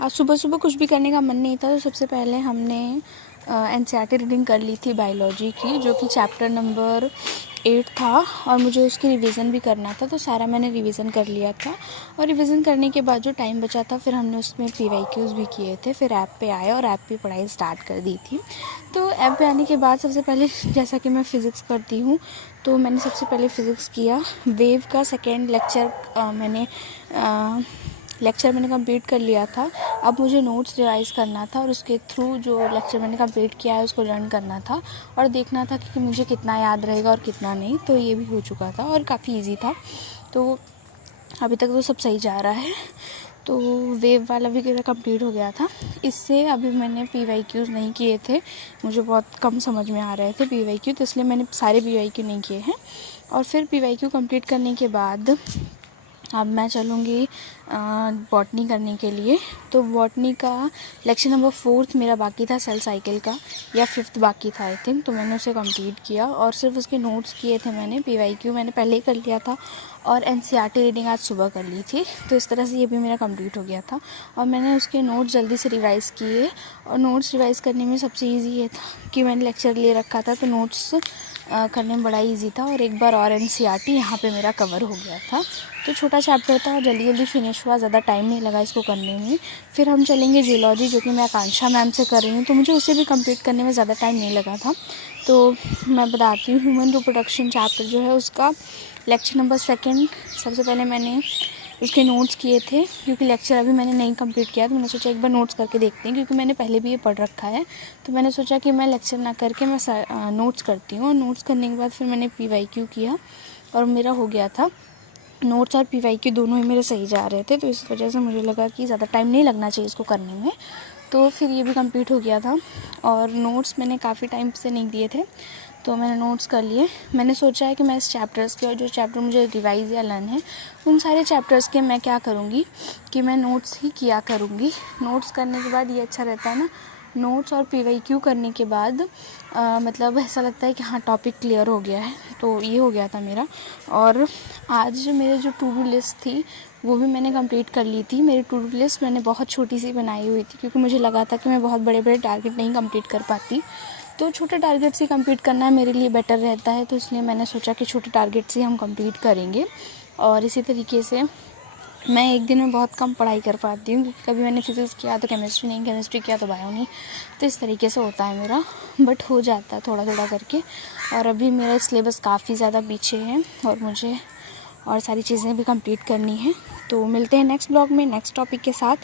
आज सुबह सुबह कुछ भी करने का मन नहीं था, तो सबसे पहले हमने एनसीईआरटी रीडिंग कर ली थी बायोलॉजी की, जो कि चैप्टर नंबर 8 था और मुझे उसकी रिवीजन भी करना था। तो सारा मैंने रिवीजन कर लिया था और रिवीजन करने के बाद जो टाइम बचा था फिर हमने उसमें पीवाईक्यूज़ भी किए थे। फिर ऐप पे आए और ऐप पे पढ़ाई स्टार्ट कर दी थी। तो ऐप पे आने के बाद सबसे पहले जैसा कि मैं फ़िज़िक्स करती हूँ, तो मैंने सबसे पहले फ़िज़िक्स किया। वेव का सेकेंड लेक्चर मैंने कंप्लीट कर लिया था। अब मुझे नोट्स रिवाइज़ करना था और उसके थ्रू जो लेक्चर मैंने कंप्लीट किया है उसको लर्न करना था और देखना था कि मुझे कितना याद रहेगा और कितना नहीं। तो ये भी हो चुका था और काफ़ी इजी था। तो अभी तक तो सब सही जा रहा है। तो वेव वाला भी मेरा कंप्लीट हो गया था। इससे अभी मैंने पीवाईक्यूज़ नहीं किए थे, मुझे बहुत कम समझ में आ रहे थे पीवाईक्यू, तो इसलिए मैंने सारे पीवाईक्यू नहीं किए हैं। और फिर पीवाईक्यू कंप्लीट करने के बाद अब मैं चलूँगी बॉटनी करने के लिए। तो बॉटनी का लेक्चर नंबर 4 मेरा बाकी था, सेल साइकिल का, या 5th बाकी था आई थिंक। तो मैंने उसे कंप्लीट किया और सिर्फ उसके नोट्स किए थे मैंने। पीवाईक्यू मैंने पहले ही कर लिया था और एनसीईआरटी रीडिंग आज सुबह कर ली थी। तो इस तरह से ये भी मेरा कंप्लीट हो गया था और मैंने उसके नोट्स जल्दी से रिवाइज़ किए। और नोट्स रिवाइज़ करने में सबसे ईजी ये था कि मैंने लेक्चर ले रखा था, तो नोट्स करने में बड़ा इजी था। और एक बार और एनसीईआरटी यहाँ पे मेरा कवर हो गया था। तो छोटा चैप्टर था और जल्दी जल्दी फिनिश हुआ, ज़्यादा टाइम नहीं लगा इसको करने में। फिर हम चलेंगे जियोलॉजी, जो कि मैं आकांक्षा मैम से कर रही हूँ, तो मुझे उसे भी कंप्लीट करने में ज़्यादा टाइम नहीं लगा था। तो मैं बताती हूँ, ह्यूमन रिप्रोडक्शन चैप्टर जो है उसका लेक्चर नंबर 2 सबसे पहले मैंने उसके नोट्स किए थे, क्योंकि लेक्चर अभी मैंने नहीं कंप्लीट किया। तो मैंने सोचा एक बार नोट्स करके देखते हैं, क्योंकि मैंने पहले भी ये पढ़ रखा है। तो मैंने सोचा कि मैं लेक्चर ना करके मैं नोट्स करती हूँ। और नोट्स करने के बाद फिर मैंने पीवाईक्यू किया और मेरा हो गया था। नोट्स और पीवाईक्यू दोनों ही मेरे सही जा रहे थे, तो इस वजह से मुझे लगा कि ज़्यादा टाइम नहीं लगना चाहिए इसको करने में। तो फिर ये भी कंप्लीट हो गया था। और नोट्स मैंने काफ़ी टाइम से नहीं दिए थे, तो मैंने नोट्स कर लिए। मैंने सोचा है कि मैं इस चैप्टर्स के, और जो चैप्टर मुझे रिवाइज़ या लर्न है, उन सारे चैप्टर्स के मैं क्या करूँगी कि मैं नोट्स ही किया करूँगी। नोट्स करने के बाद ये अच्छा रहता है ना, नोट्स और पीवाईक्यू करने के बाद मतलब ऐसा लगता है कि हाँ टॉपिक क्लियर हो गया है। तो ये हो गया था मेरा। और आज मेरे जो टू डू लिस्ट थी वो भी मैंने कंप्लीट कर ली थी। मेरी टू डू लिस्ट मैंने बहुत छोटी सी बनाई हुई थी, क्योंकि मुझे लगा था कि मैं बहुत बड़े बड़े टारगेट नहीं कंप्लीट कर पाती। तो छोटे टारगेट्स ही कंप्लीट करना मेरे लिए बेटर रहता है। तो इसलिए मैंने सोचा कि छोटे टारगेट्स ही हम कंप्लीट करेंगे। और इसी तरीके से मैं एक दिन में बहुत कम पढ़ाई कर पाती हूँ, क्योंकि कभी मैंने फिज़िक्स किया तो केमिस्ट्री नहीं, केमिस्ट्री किया तो बायो नहीं। तो इस तरीके से होता है मेरा, बट हो जाता है थोड़ा थोड़ा करके। और अभी मेरा सिलेबस काफ़ी ज़्यादा पीछे है और मुझे और सारी चीज़ें भी कंप्लीट करनी है। तो मिलते हैं नेक्स्ट ब्लॉग में नेक्स्ट टॉपिक के साथ।